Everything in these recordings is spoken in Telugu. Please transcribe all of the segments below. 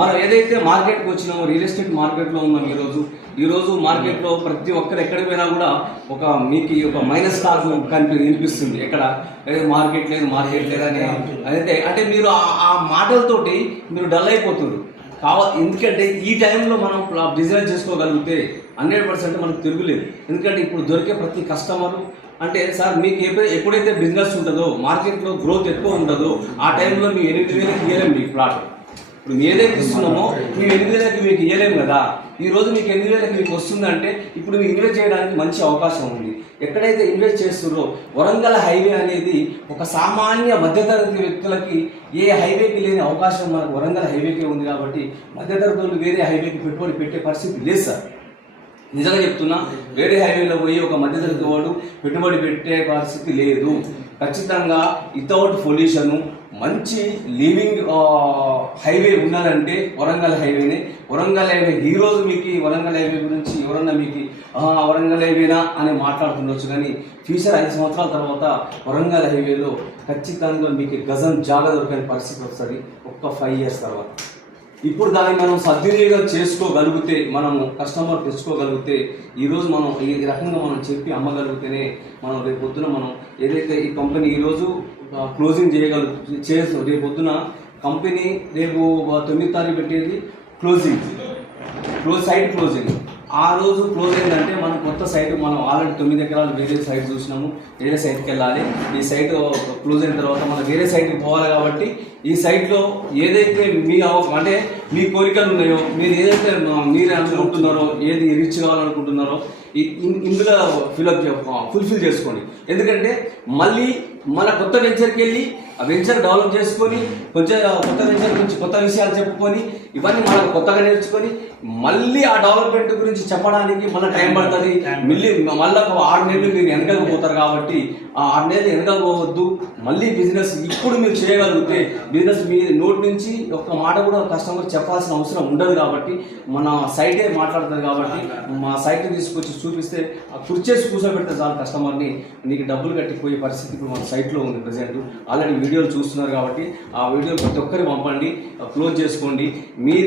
మనం ఏదైతే మార్కెట్కి వచ్చినామో రియల్ ఎస్టేట్ మార్కెట్లో ఉన్నాం ఈరోజు మార్కెట్లో ప్రతి ఒక్కరు ఎక్కడికి పోయినా కూడా మీకు ఒక మైనస్ టాక్ వినిపిస్తుంది. ఎక్కడ మార్కెట్ లేదు అని అయితే అంటే మీరు ఆ మాటలతోటి మీరు డల్ అయిపోతున్నారు. ఎందుకంటే ఈ టైంలో మనం బిజినెస్ చేసుకోగలిగితే 100% మనకు తిరుగులేదు. ఎందుకంటే ఇప్పుడు దొరికే ప్రతి కస్టమరు అంటే సార్ మీకు ఎప్పుడైతే బిజినెస్ ఉంటుందో మార్కెట్లో గ్రోత్ ఎక్కువ ఉంటుందో ఆ టైంలో మీ 8,000కి ఇవ్వలేము మీ ప్లాట్. ఇప్పుడు మేము ఏదైతే ఇస్తున్నామో మేము 8,000కి మీకు ఇవ్వలేము కదా. ఈరోజు మీకు 8,000కి మీకు వస్తుందంటే ఇప్పుడు మీకు ఇన్వెస్ట్ చేయడానికి మంచి అవకాశం ఉంది. ఎక్కడైతే ఇన్వెస్ట్ చేస్తున్నారో వరంగల్ హైవే అనేది ఒక సామాన్య మధ్యతరగతి వ్యక్తులకి ఏ హైవేకి లేని అవకాశం మనకు వరంగల్ హైవేకే ఉంది. కాబట్టి మధ్యతరగతులు వేరే హైవేకి పెట్టుబడి పెట్టే పరిస్థితి లేదు సార్. నిజంగా చెప్తున్నా, వేరే హైవేలో పోయి ఒక మధ్యతరగతి వాడు పెట్టుబడి పెట్టే పరిస్థితి లేదు. ఖచ్చితంగా వితౌట్ పొల్యూషన్ మంచి లివింగ్ హైవే ఉన్నదంటే వరంగల్ హైవేనే. వరంగల్ హైవే ఈరోజు మీకు వరంగల్ హైవే గురించి ఎవరన్నా మీకు వరంగల్ హైవేనా అని మాట్లాడుతుండొచ్చు, కానీ ఫ్యూచర్ 5 సంవత్సరాల తర్వాత వరంగల్ హైవేలో ఖచ్చితంగా మీకు గజం జాగా దొరకని పరిస్థితి వస్తుంది ఒక్క 5 ఇయర్స్ తర్వాత. ఇప్పుడు దాన్ని మనం సద్వినియోగం చేసుకోగలిగితే, మనము కస్టమర్ తెచ్చుకోగలిగితే, ఈరోజు మనం ఈ రకంగా మనం చెప్పి అమ్మగలిగితేనే మనం రేపు పొద్దున మనం ఏదైతే ఈ కంపెనీ ఈరోజు క్లోజింగ్ చేయొచ్చు. రేపు పొద్దున కంపెనీ రేపు 9వ తారీఖు పెట్టేది సైట్ క్లోజింగ్. ఆ రోజు క్లోజ్ అయిందంటే మనం కొత్త సైట్ మనం ఆల్రెడీ 9 ఎకరాలు వేరే సైట్ చూసినాము, వేరే సైట్కి వెళ్ళాలి. ఈ సైట్ క్లోజ్ అయిన తర్వాత మనం వేరే సైట్కి పోవాలి. కాబట్టి ఈ సైట్లో ఏదైతే అంటే మీ కోరికలు ఉన్నాయో, మీరు ఏదైతే మీరు అనుకుంటున్నారో, ఏది రీచ్ కావాలనుకుంటున్నారో ఇందులో ఫుల్ఫిల్ చేసుకోండి. ఎందుకంటే మళ్ళీ మన కొత్త వెంచర్కి వెళ్ళి ఆ వెంచర్ డెవలప్ చేసుకొని కొంచెం కొత్త వెంచర్ గురించి కొత్త విషయాలు చెప్పుకొని ఇవన్నీ మనకు కొత్తగా నేర్చుకొని మళ్ళీ ఆ డెవలప్మెంట్ గురించి చెప్పడానికి మళ్ళీ టైం పడుతుంది. మళ్ళీ ఒక 6 నెలలు మీరు వెనకకు పోతారు. కాబట్టి ఆ 6 నెలలు వెనకకు పోవద్దు. మళ్ళీ బిజినెస్ ఇప్పుడు మీరు చేయగలిగితే బిజినెస్ మీ నోటి నుంచి ఒక్క మాట కూడా కస్టమర్ చెప్పాల్సిన అవసరం ఉండదు. కాబట్టి మన సైటే మాట్లాడుతుంది. కాబట్టి మా సైట్ తీసుకొచ్చి చూపిస్తే కుర్చేసి కూర్చోబెడితే చాలు కస్టమర్ని, నీకు డబ్బులు కట్టిపోయే పరిస్థితి ఇప్పుడు మన సైట్లో ఉంది ప్రజెంట్. ఆల్రెడీ వీడియోలు చూస్తున్నారు కాబట్టి ఆ వీడియోలు ప్రతి ఒక్కరికి పంపండి, క్లోజ్ చేసుకోండి. మీ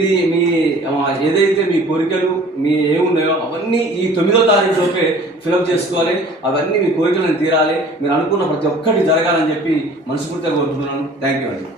ఏదైతే మీ కోరికలు మీ ఏమున్నాయో అవన్నీ ఈ 9వ తారీఖు లోపే ఫిలప్ చేసుకోవాలి. అవన్నీ మీ కోరికలను తీరాలి. మీరు అనుకున్న ప్రతి ఒక్కటి జరగాలని చెప్పి మనస్ఫూర్తిగా కోరుకుంటున్నాను. థ్యాంక్ యూ అండి.